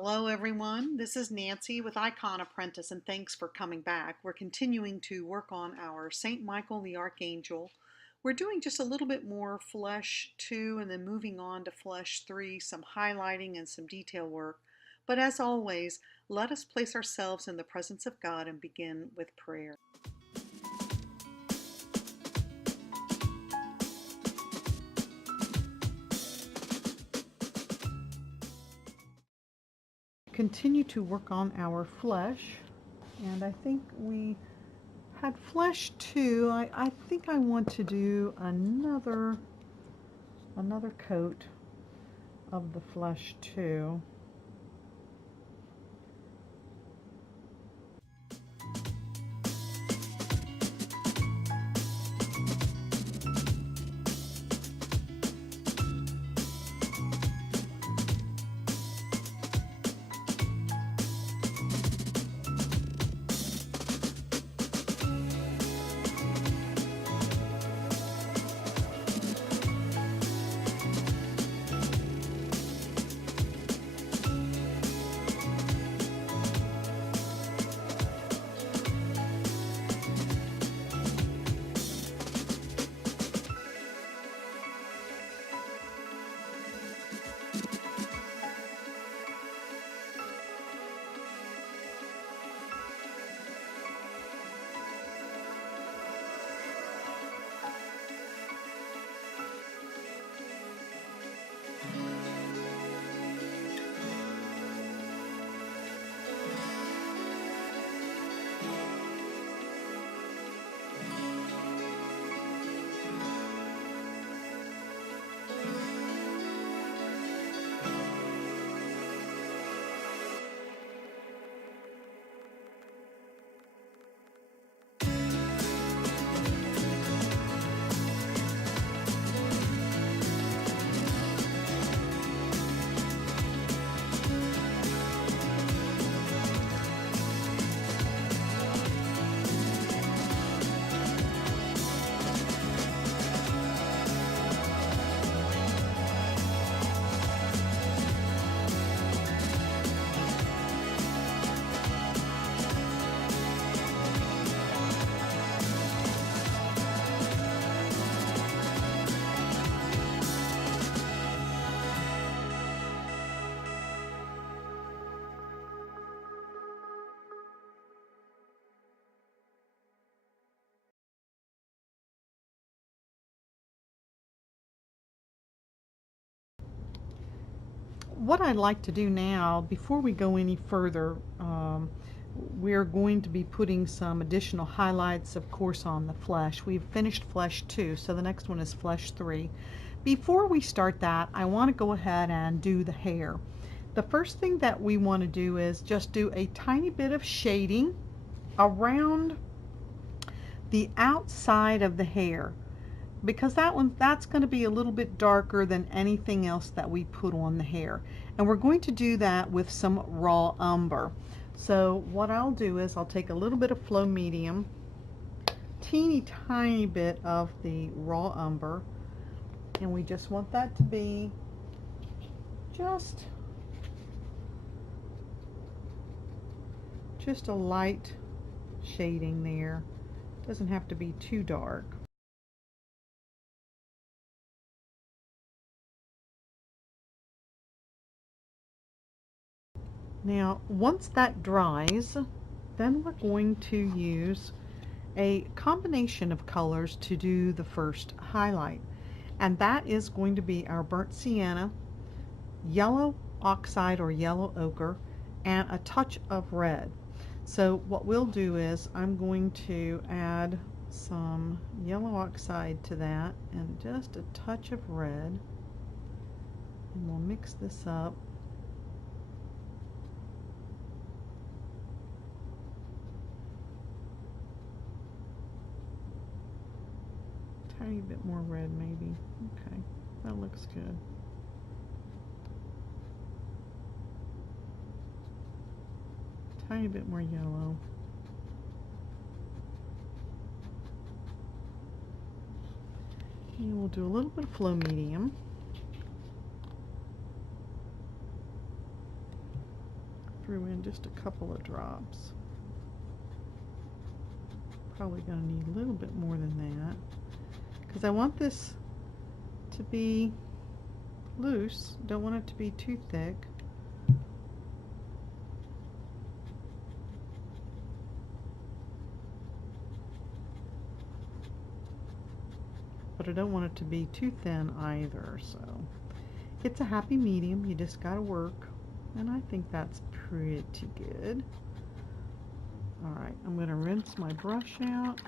Hello everyone, this is Nancy with Iconapprentice and thanks for coming back. We're continuing to work on our St. Michael the Archangel. We're doing just a little bit more flesh 2 and then moving on to flesh 3, some highlighting and some detail work. But as always, let us place ourselves in the presence of God and begin with prayer. Continue to work on our flesh, and I think we had flesh 2. I think I want to do another coat of the flesh 2. What I'd like to do now, before we go any further, we're going to be putting some additional highlights, of course, on the flesh. We've finished flesh 2, so the next one is flesh 3. Before we start that, I want to go ahead and do the hair. The first thing that we want to do is just do a tiny bit of shading around the outside of the hair, because that's going to be a little bit darker than anything else that we put on the hair, and we're going to do that with some raw umber. So what I'll do is I'll take a little bit of flow medium, teeny tiny bit of the raw umber, and we just want that to be just a light shading there. Doesn't have to be too dark. Now, once that dries, then we're going to use a combination of colors to do the first highlight. And that is going to be our burnt sienna, yellow oxide or yellow ochre, and a touch of red. So what we'll do is I'm going to add some yellow oxide to that and just a touch of red. And we'll mix this up. Tiny bit more red maybe. Okay, that looks good. Tiny bit more yellow. And we'll do a little bit of flow medium. in just a couple of drops. Probably going to need a little bit more than that, because I want this to be loose. Don't want it to be too thick. But I don't want it to be too thin either, so it's a happy medium. You just gotta work, and I think that's pretty good. Alright, I'm going to rinse my brush out.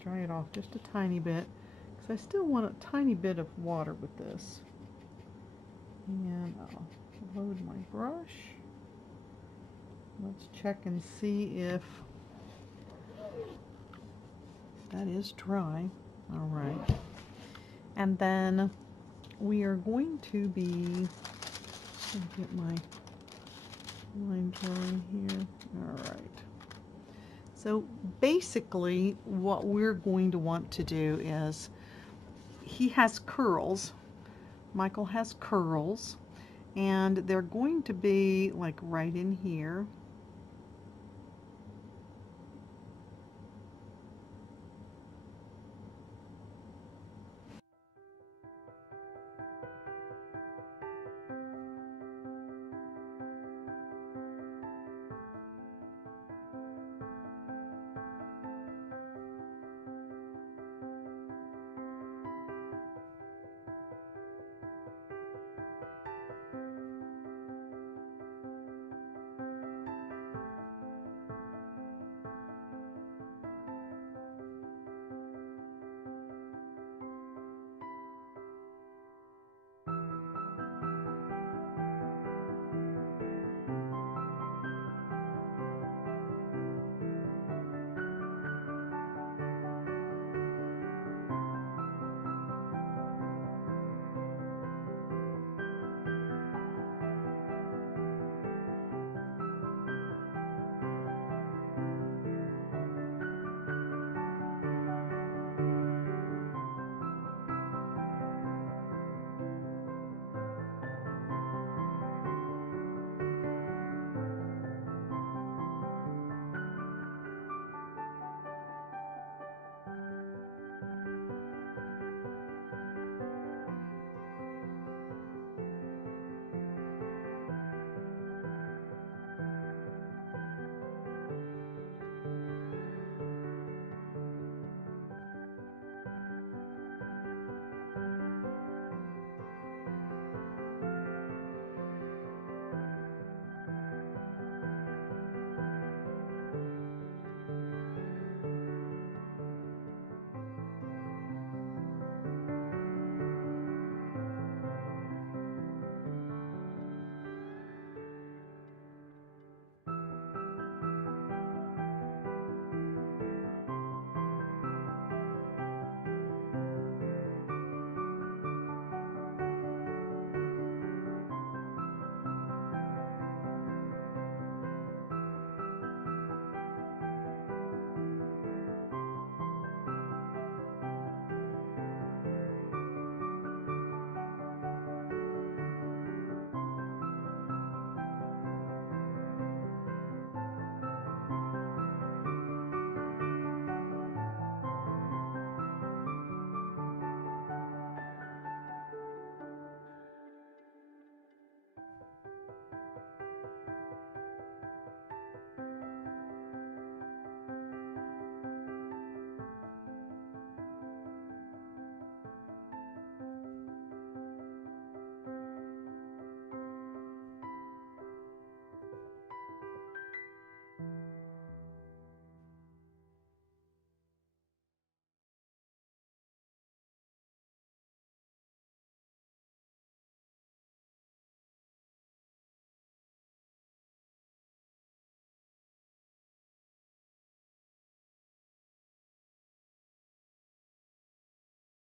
Dry it off just a tiny bit, because I still want a tiny bit of water with this. And I'll load my brush. Let's check and see if that is dry. Alright. And then we are going to be, get my line drawing here. Alright. So basically what we're going to want to do is, he has curls, Michael has curls, and they're going to be like right in here.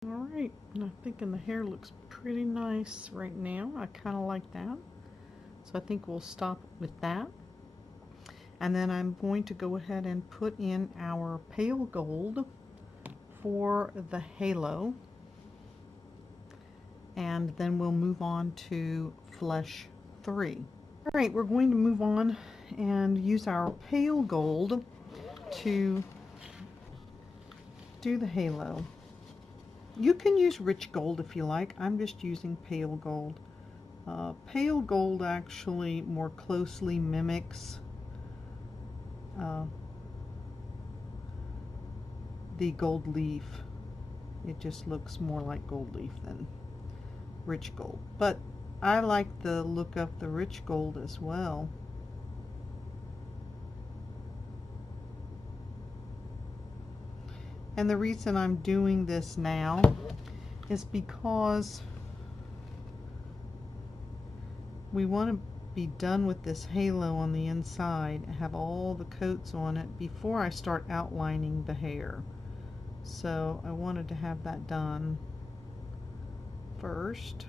Alright, and I'm thinking the hair looks pretty nice right now. I kind of like that. So I think we'll stop with that. And then I'm going to go ahead and put in our pale gold for the halo. And then we'll move on to Flesh 3. All right, we're going to move on and use our pale gold to do the halo. You can use rich gold if you like. I'm just using pale gold. Pale gold actually more closely mimics the gold leaf. It just looks more like gold leaf than rich gold. But I like the look of the rich gold as well. And the reason I'm doing this now is because we want to be done with this halo on the inside, have all the coats on it before I start outlining the hair. So I wanted to have that done first.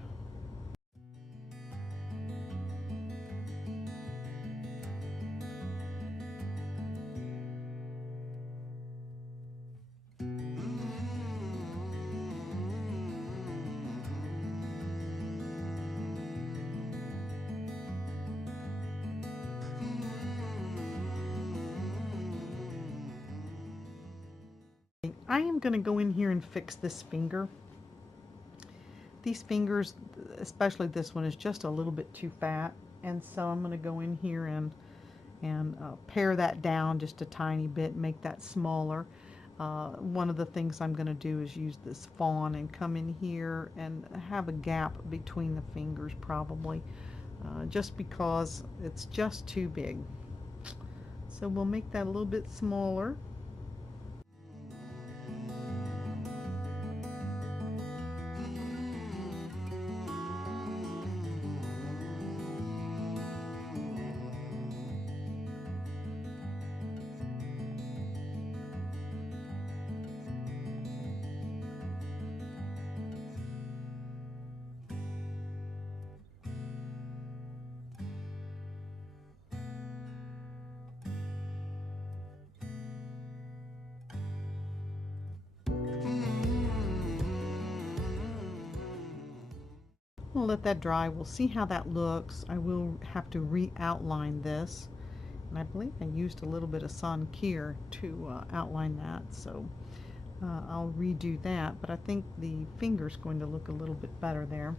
I am going to go in here and fix this finger. These fingers, especially this one, is just a little bit too fat, and so I'm going to go in here and pare that down just a tiny bit, make that smaller. One of the things I'm going to do is use this Fawn and come in here and have a gap between the fingers probably, just because it's just too big. So we'll make that a little bit smaller. We'll let that dry. We'll see how that looks. I will have to re-outline this, and I believe I used a little bit of Sankir to outline that, so I'll redo that, but I think the finger's going to look a little bit better there.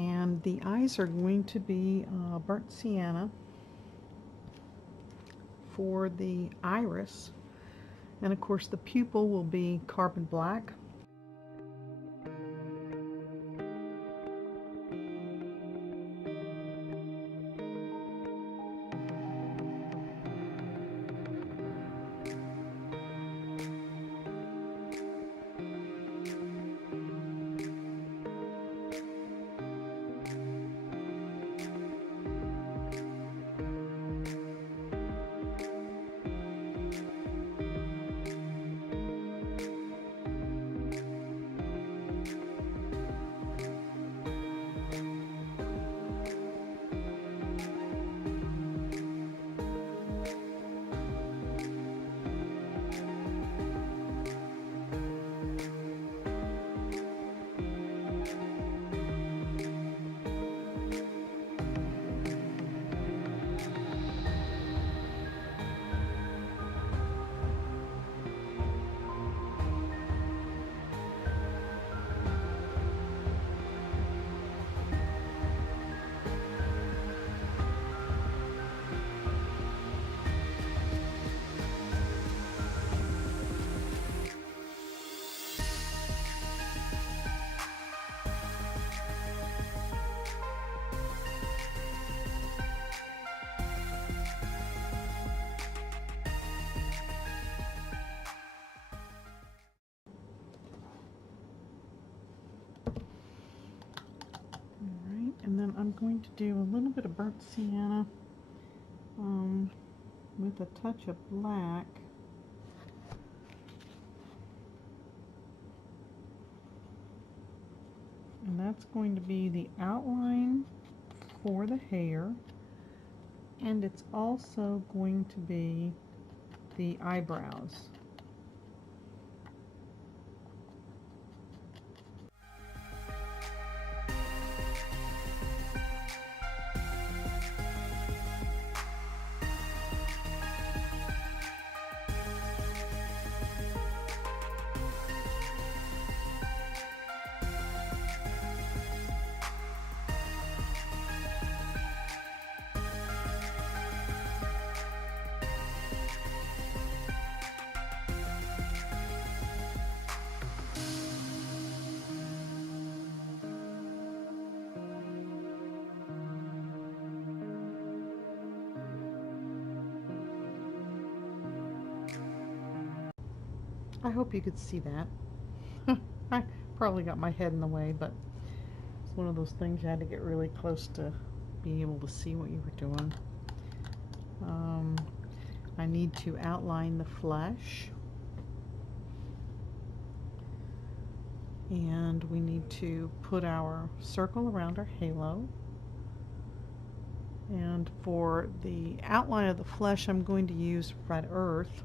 And the eyes are going to be burnt sienna for the iris. And of course the pupil will be carbon black. And then I'm going to do a little bit of burnt sienna with a touch of black. And that's going to be the outline for the hair. And it's also going to be the eyebrows. I hope you could see that. I probably got my head in the way, but it's one of those things you had to get really close to be able to see what you were doing. I need to outline the flesh, and we need to put our circle around our halo. And for the outline of the flesh, I'm going to use red earth.